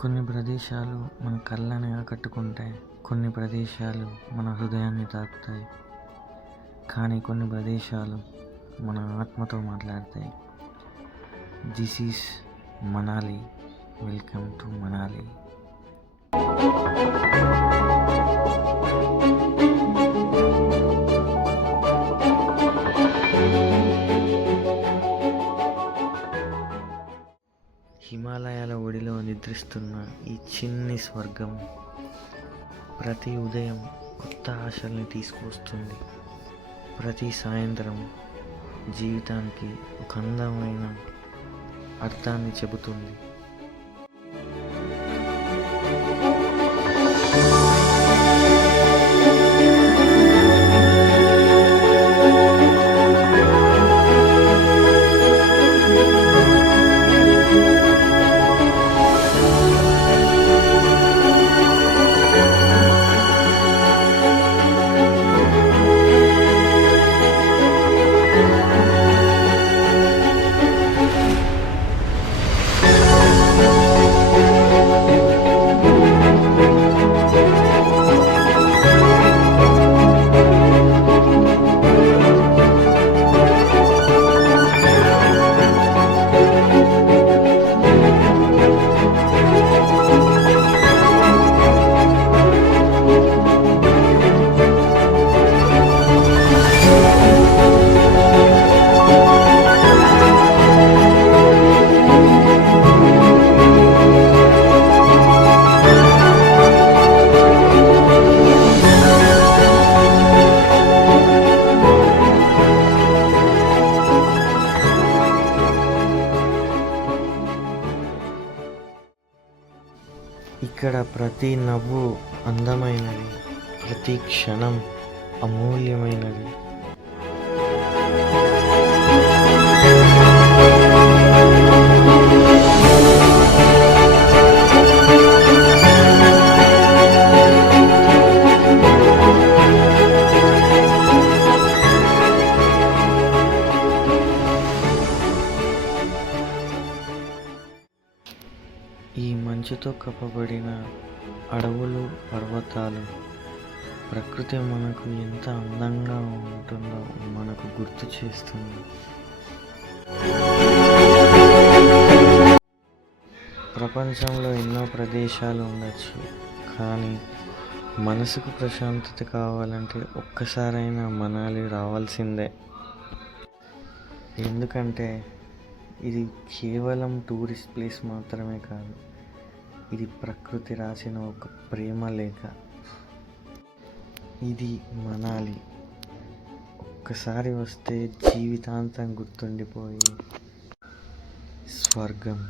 కొన్ని ప్రదేశాలు మన కళ్ళని ఆకట్టుకుంటాయి, కొన్ని ప్రదేశాలు మన హృదయాన్ని తాకుతాయి, కానీ కొన్ని ప్రదేశాలు మన ఆత్మతో మాట్లాడతాయి. This is Manali. Welcome to Manali. హిమాలయాల ఒడిలో నిద్రిస్తున్న ఈ చిన్ని స్వర్గం ప్రతి ఉదయం కొత్త ఆశల్ని తీసుకొస్తుంది. ప్రతి సాయంత్రం జీవితానికి ఒక అందమైన అర్థాన్ని చెబుతుంది. ఇక్కడ ప్రతి నవ్వు అందమైనది, ప్రతి క్షణం అమూల్యమైనది. ఈ మంచుతో కప్పబడిన అడవులు, పర్వతాలు, ప్రకృతి మనకు ఎంత అందంగా ఉంటుందో మనకు గుర్తు చేస్తుంది. ప్రపంచంలో ఎన్నో ప్రదేశాలు ఉండొచ్చు, కానీ మనసుకు ప్రశాంతత కావాలంటే ఒక్కసారైనా మనాలి రావాల్సిందే. ఎందుకంటే ఇది కేవలం టూరిస్ట్ ప్లేస్ మాత్రమే కాదు, ఇది ప్రకృతి రాసిన ఒక ప్రేమ లేఖ. ఇది మనాలి. ఒక్కసారి వస్తే జీవితాంతం గుర్తుండిపోయే స్వర్గం.